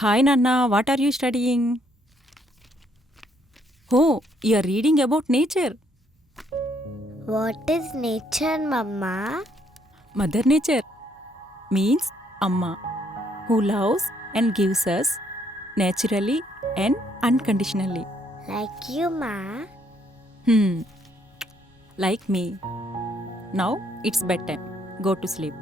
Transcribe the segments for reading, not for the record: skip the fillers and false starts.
Hi Nanna, what are you studying? Oh, you are reading about nature. What is nature, Mama? Mother Nature means Amma, who loves and gives us naturally and unconditionally. Like you, Ma? Hmm, like me. Now it's bedtime. Go to sleep.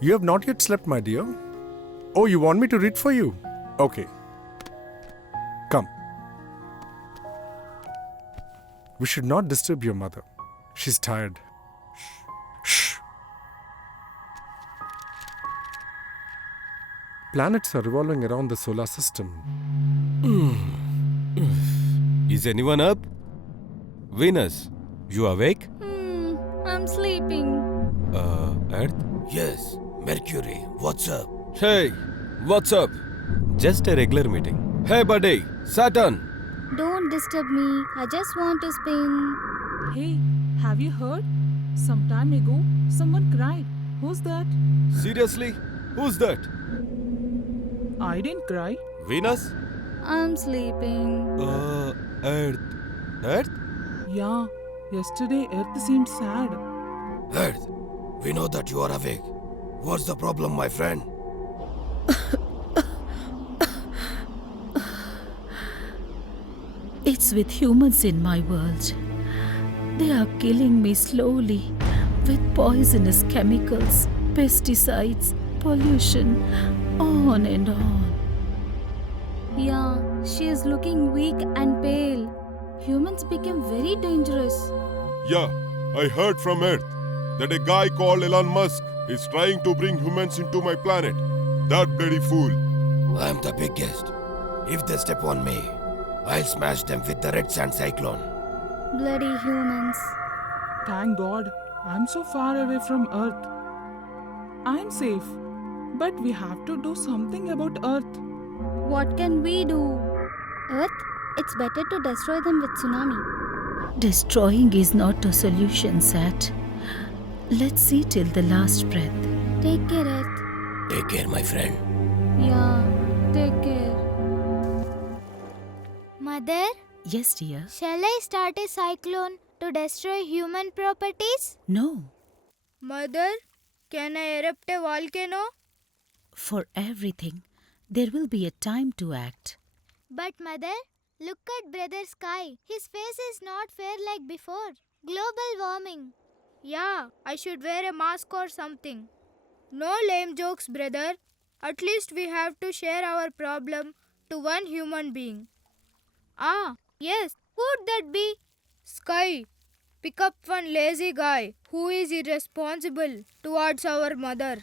You have not yet slept, my dear. Oh, you want me to read for you? Okay. Come. We should not disturb your mother. She's tired. Shh. Planets are revolving around the solar system. Is anyone up? Venus, you awake? I'm sleeping. Earth? Yes, Mercury, what's up? Hey, what's up? Just a regular meeting. Hey, buddy, Saturn. Don't disturb me. I just want to spin. Hey, have you heard? Some time ago, someone cried. Who's that? Seriously? Who's that? I didn't cry. Venus? I'm sleeping. Earth. Earth? Yeah, yesterday Earth seemed sad. Earth, we know that you are awake. What's the problem, my friend? It's with humans in my world. They are killing me slowly with poisonous chemicals, pesticides, pollution, on and on. Yeah, she is looking weak and pale. Humans became very dangerous. Yeah, I heard from Earth that a guy called Elon Musk is trying to bring humans into my planet. That bloody fool. I'm the biggest. If they step on me, I'll smash them with the red sand cyclone. Bloody humans. Thank God, I'm so far away from Earth. I'm safe, but we have to do something about Earth. What can we do? Earth, it's better to destroy them with tsunami. Destroying is not a solution, Sat. Let's see till the last breath. Take care, Earth. Take care, my friend. Yeah, take care. Mother, Yes, dear. shall I start a cyclone to destroy human properties? No. Mother, can I erupt a volcano? For everything, there will be a time to act. But mother, look at brother Sky. His face is not fair like before. Global warming. Yeah, I should wear a mask or something. No lame jokes, brother. At least we have to share our problem to one human being. Ah, yes, who'd that be? Sky. Pick up one lazy guy who is irresponsible towards our mother.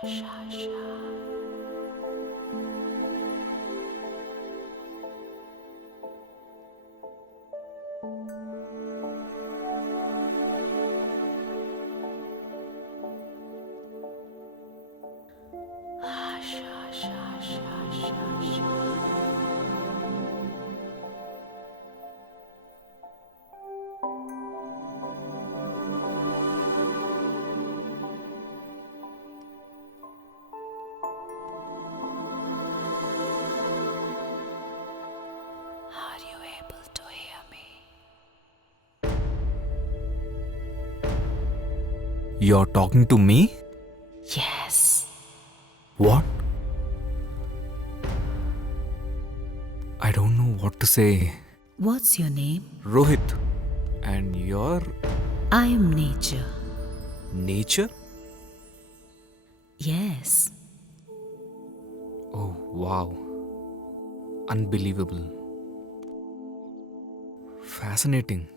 Are you able to hear me? You're talking to me? Yes. What? I don't know what to say. What's your name? Rohith. And you're I am nature. nature? Yes. Oh, wow. Unbelievable. Fascinating.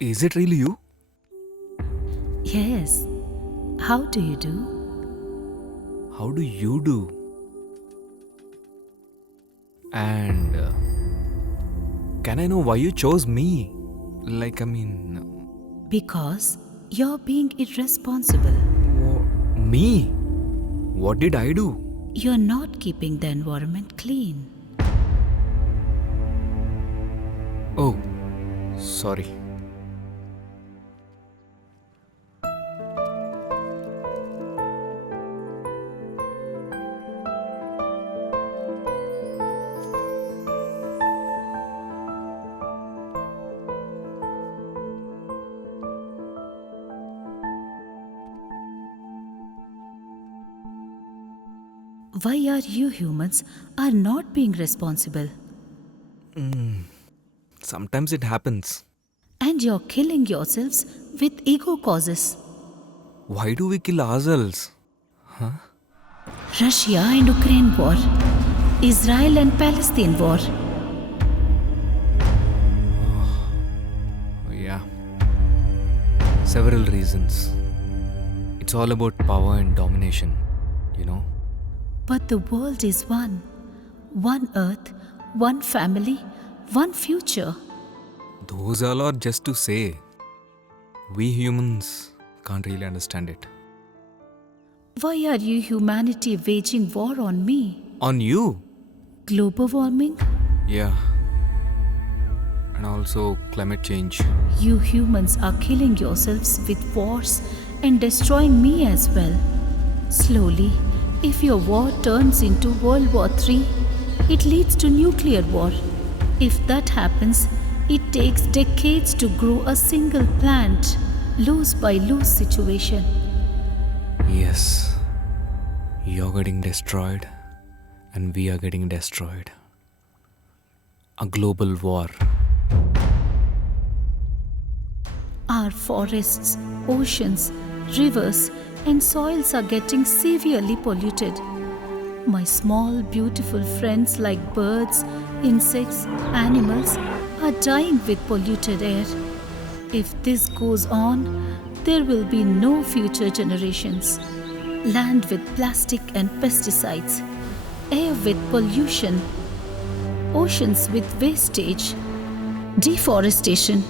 Is it really you? Yes. How do you do? How do you do? And can I know why you chose me? Because you're being irresponsible. Me? What did I do? You're not keeping the environment clean. Oh, sorry. Why are you humans are not being responsible? Sometimes it happens. And you're killing yourselves with ego causes. Why do we kill ourselves? Russia and Ukraine war. Israel and Palestine war. Yeah. Several reasons. It's all about power and domination, you know? But the world is one. One earth, one family, one future. Those all are just to say. We humans can't really understand it. Why are you humanity waging war on me? On you? Global warming? Yeah. And also climate change. You humans are killing yourselves with wars and destroying me as well. Slowly, if your war turns into World War III, it leads to nuclear war. If that happens, it takes decades to grow a single plant. Lose by lose situation. Yes. You're getting destroyed and we are getting destroyed. A global war. Our forests, oceans, rivers, and soils are getting severely polluted. My small, beautiful friends like birds, insects, animals are dying with polluted air. If this goes on, there will be no future generations. Land with plastic and pesticides, air with pollution, oceans with wastage, deforestation,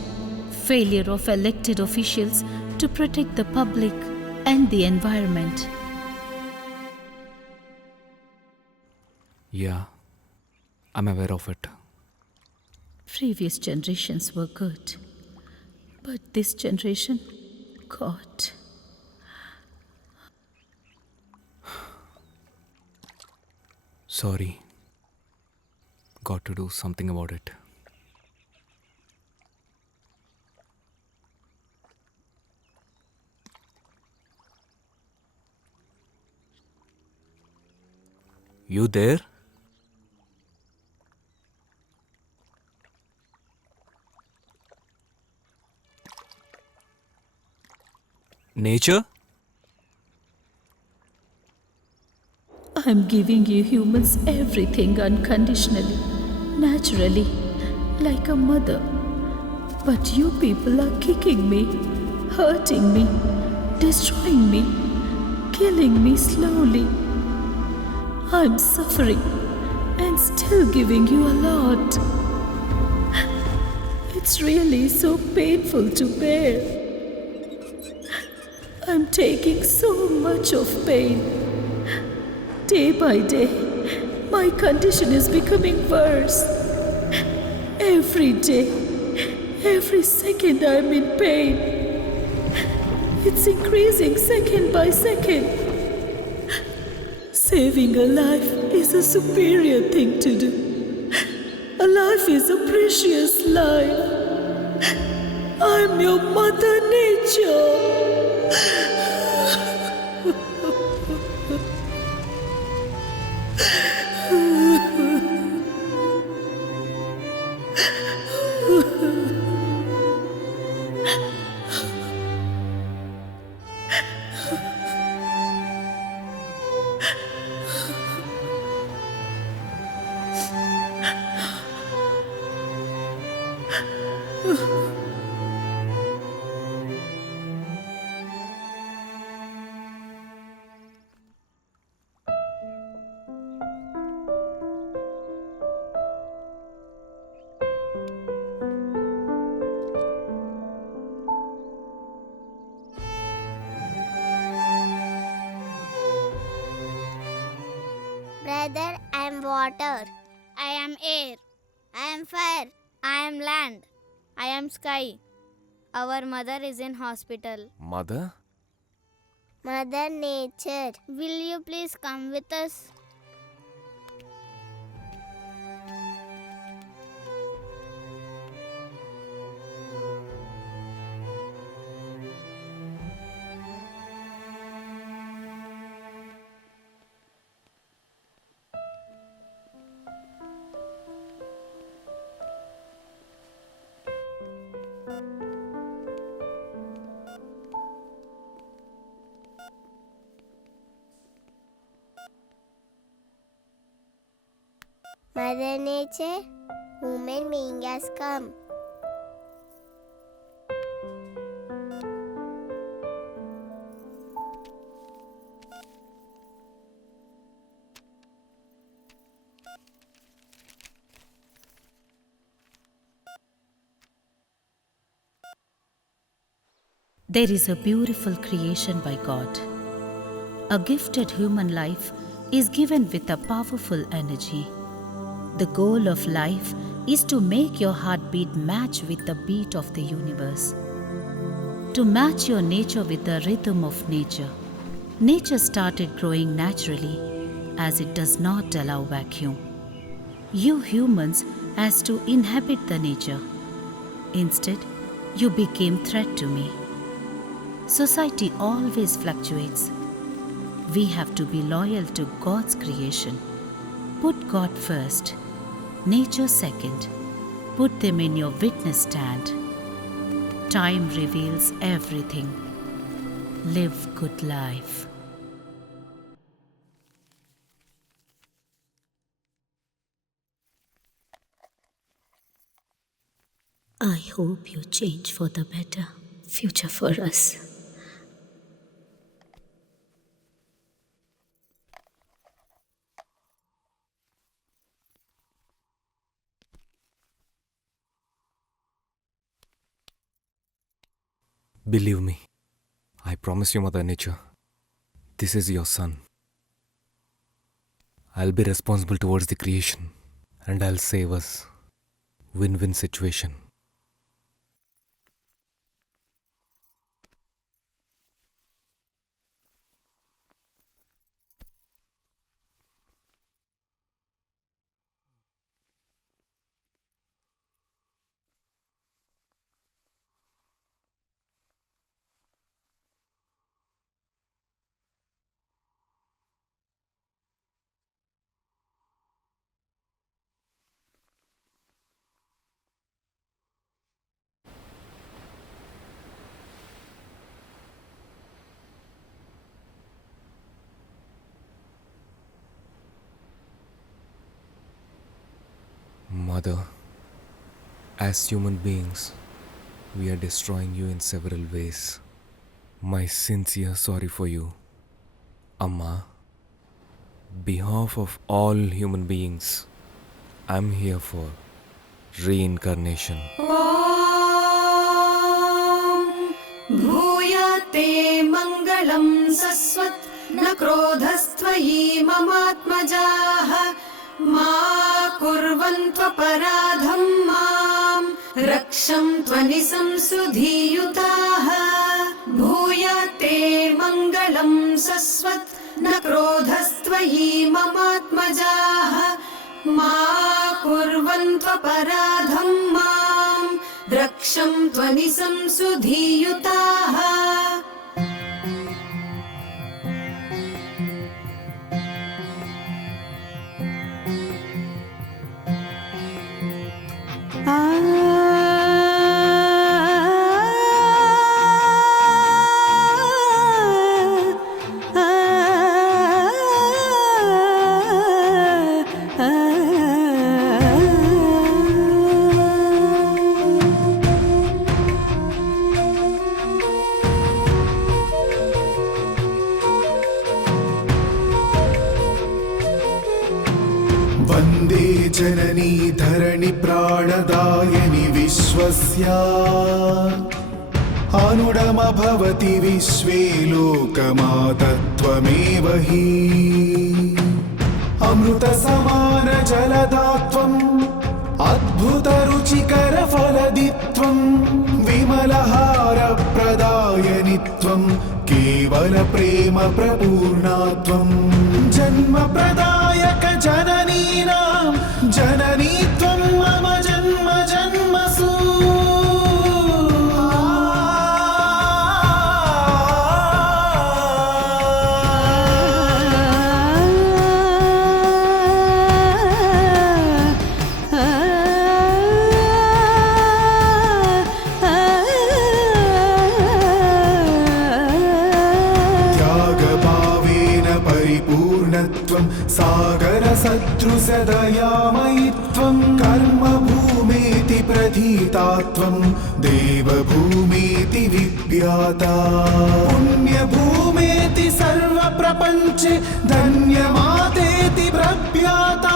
failure of elected officials to protect the public and the environment. Yeah, I'm aware of it. Previous generations were good, but this generation, God. Sorry. Got to do something about it. You there? Nature? I'm giving you humans everything unconditionally, naturally, like a mother. But you people are kicking me, hurting me, destroying me, killing me slowly. I'm suffering and still giving you a lot. It's really so painful to bear. I'm taking so much of pain. Day by day, my condition is becoming worse. Every day, every second I'm in pain. It's increasing second by second. Saving a life is a superior thing to do. A life is a precious life. I'm your mother nature. Brother, I am water. I am air. I am fire. I am land. I am sky. Our mother is in hospital. Mother? Mother Nature, will you please come with us? Mother Nature, human being has come. There is a beautiful creation by God. A gifted human life is given with a powerful energy. The goal of life is to make your heartbeat match with the beat of the universe. To match your nature with the rhythm of nature. Nature started growing naturally as it does not allow vacuum. You humans has to inhabit the nature. Instead, you became threat to me. Society always fluctuates. We have to be loyal to God's creation. Put God first, nature second. Put them in your witness stand. Time reveals everything. Live good life. I hope you change for the better. Future for us. Believe me. I promise you, Mother Nature. This is your son. I'll be responsible towards the creation. And I'll save us. Win-win situation. Mother, as human beings, we are destroying you in several ways. My sincere sorry for you. Amma, behalf of all human beings, I'm here for reincarnation. भूयाते मङ्गलं सस्वत् न क्रोधस्त्वयि ममात्मजाः मा कुर्वन्त्वपराधं मां रक्षन्त्वनिसंसुधीयुताः भूयाते मङ्गलं सस्वत् न क्रोधस्त्वयि ममात्मजाः मा कुर्वन्त्वपराधं मां रक्षन्त्वनिसंसुधीयुताः वन्दे जननी धरणि प्राणदायनि विश्वस्य अनुडमभवति विश्वे लोकमातत्वमेव हि अमृतसमानजलदात्वम् अद्भुतरुचिकरफलदित्वं विमलहारप्रदायनित्वं केवलप्रेमप्रपूर्णात्वं जन्मप्रदायक जननीनां जननीत्वं मम जन्म जन्मसु सागरसदृशदयामयित्वं कर्मभूमेति प्रधीतात्वं देवभूमेति विज्ञाता पुण्यभूमेति सर्वप्रपञ्चे धन्यमातेति प्रख्याता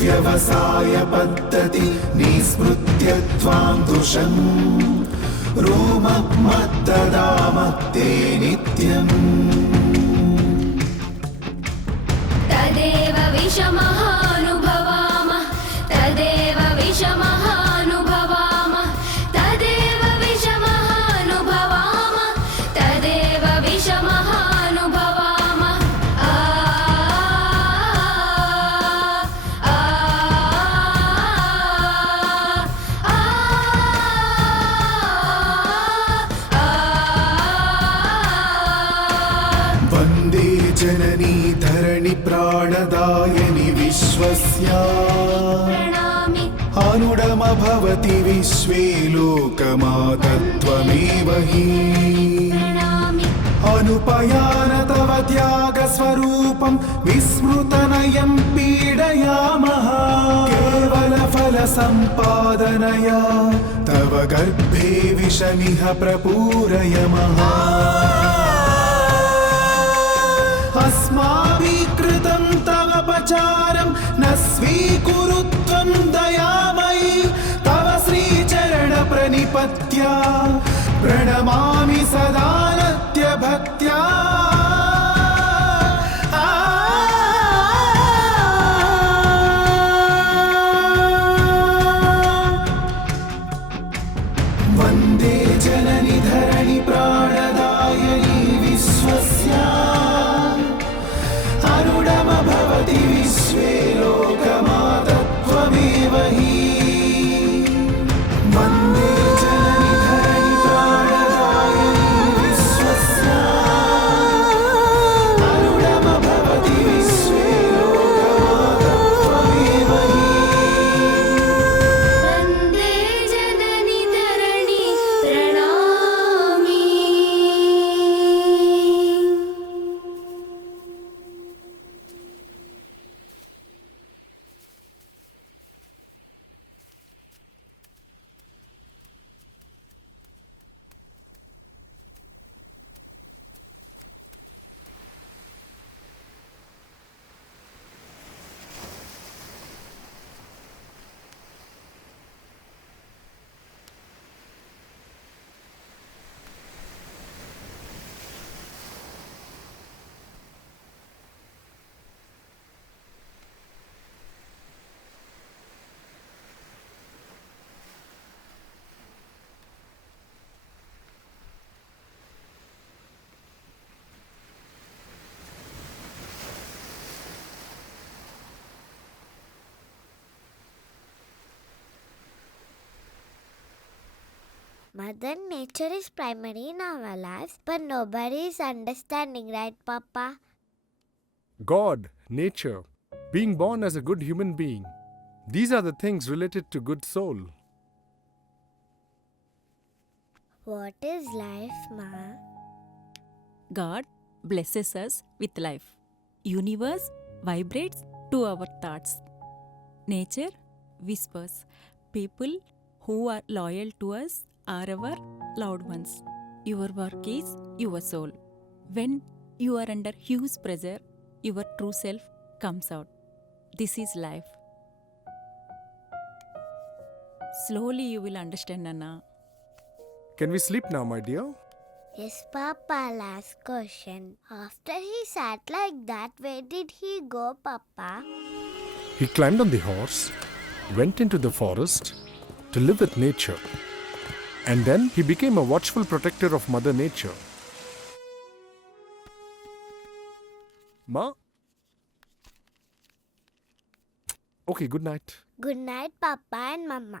व्यवसाय पद्धति निस्मृत्य त्वां दुषन् रोममद्ददामत्ते नित्यम् तदेव विषमहानुभवामः तदेव विषमहानुभवामः तदेव विषमहानुभवामः तदेव विषमहानुभवामः वन्दे जननी धरणि प्राणदायनि विश्वस्य अनुडमभवति विश्वे लोकमातत्वमेव हि अनुपयान तव त्यागस्वरूपं विस्मृतनयं पीडयामः केवलफलसम्पादनया तव गर्भे विषमिह प्रपूरयमः अस्माभिः कृतं तव पचारं न स्वीकुरु त्वं दयामयि तव श्रीचरणप्रणिपत्या प्रणमामि सदा नत्यभक्त्या वन्दे जननि धरणि प्राणदायनि विश्वस्य अनुडमभवति विश्वे लोकमातत्वमेव हि वन्दे जननि धरणि प्राणदायनि Mother Nature is primary in our lives, but nobody is understanding, right, Papa? God, nature, being born as a good human being. These are the things related to good soul. What is life, Ma? God blesses us with life. Universe vibrates to our thoughts. Nature whispers. People who are loyal to us are our loved ones. Your work is your soul. When you are under huge pressure, your true self comes out. This is life. Slowly you will understand, Nana. Can we sleep now, my dear? Yes, Papa. Last question. After he sat like that, where did he go, Papa? He climbed on the horse, went into the forest to live with nature. And then he became a watchful protector of Mother Nature. Ma? Okay, good night. Good night, Papa and Mama.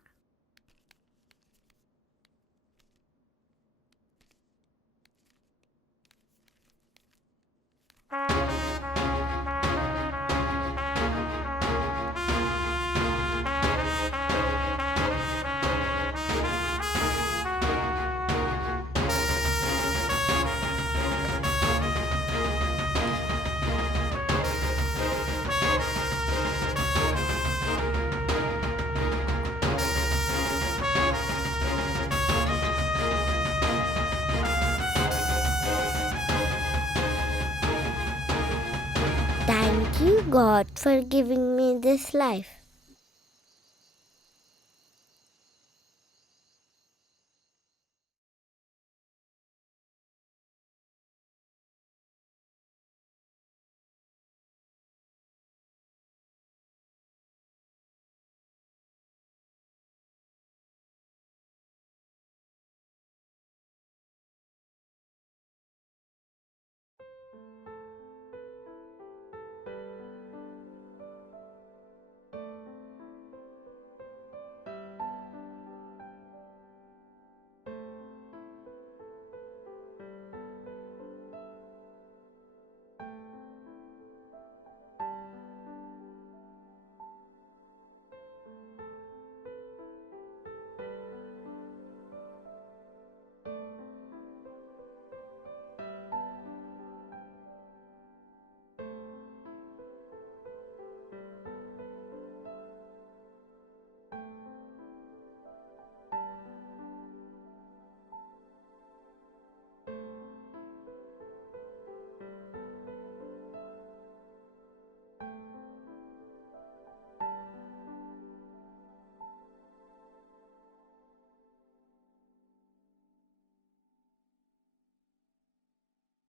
Thank you, God, for giving me this life.